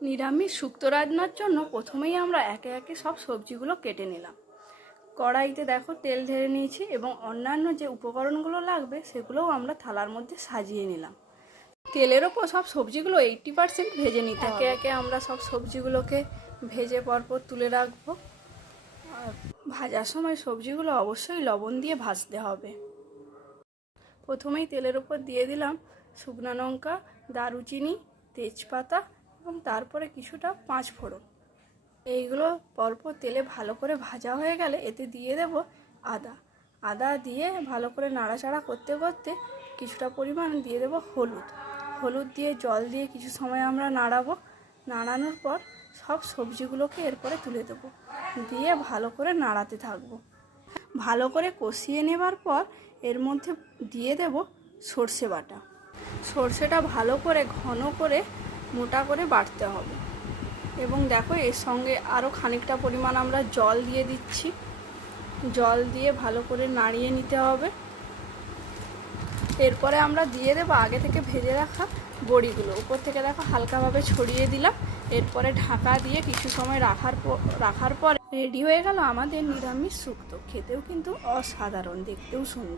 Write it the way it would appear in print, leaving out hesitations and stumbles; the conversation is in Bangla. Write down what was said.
নিরামিষ শুক্তো রান্নার জন্য প্রথমেই আমরা একে একে সব সবজিগুলো কেটে নিলাম। কড়াইতে দেখো তেল ঢেলে নিয়েছি এবং অন্যান্য যে উপকরণগুলো লাগবে সেগুলোও আমরা থালার মধ্যে সাজিয়ে নিলাম। তেলের ওপর সব সবজিগুলো 80% ভেজে নিতে হবে। একে একে আমরা সব সবজিগুলোকে ভেজে পরপর তুলে রাখবো। আর ভাজার সময় সবজিগুলো অবশ্যই লবণ দিয়ে ভাজতে হবে। প্রথমেই তেলের ওপর দিয়ে দিলাম শুকনো লঙ্কা, দারুচিনি, তেজপাতা এবং তারপরে কিছুটা পাঁচফোড়ন। এইগুলো পরপর তেলে ভালো করে ভাজা হয়ে গেলে এতে দিয়ে দেব আদা দিয়ে ভালো করে নাড়াচাড়া করতে করতে কিছুটা পরিমাণ দিয়ে দেব হলুদ দিয়ে জল দিয়ে কিছু সময় আমরা নাড়ানোর পর সব সবজিগুলোকে এরপরে তুলে দেবো, দিয়ে ভালো করে নাড়াতে থাকবো। ভালো করে কষিয়ে নেবার পর এর মধ্যে দিয়ে দেব সর্ষে বাটা। সর্ষেটা ভালো করে ঘন করে মোটা করে বাটতে হবে এবং দেখো এর সঙ্গে আরও খানিকটা পরিমাণ আমরা জল দিয়ে দিচ্ছি। জল দিয়ে ভালো করে নাড়িয়ে নিতে হবে। এরপরে আমরা দিয়ে দেবো আগে থেকে ভেজে রাখা বড়িগুলো। উপর থেকে দেখো হালকাভাবে ছড়িয়ে দিলাম। এরপরে ঢাকা দিয়ে কিছু সময় রাখার পর রেডি হয়ে গেল আমাদের নিরামিষ শুক্তো। খেতেও কিন্তু অসাধারণ, দেখতেও সুন্দর।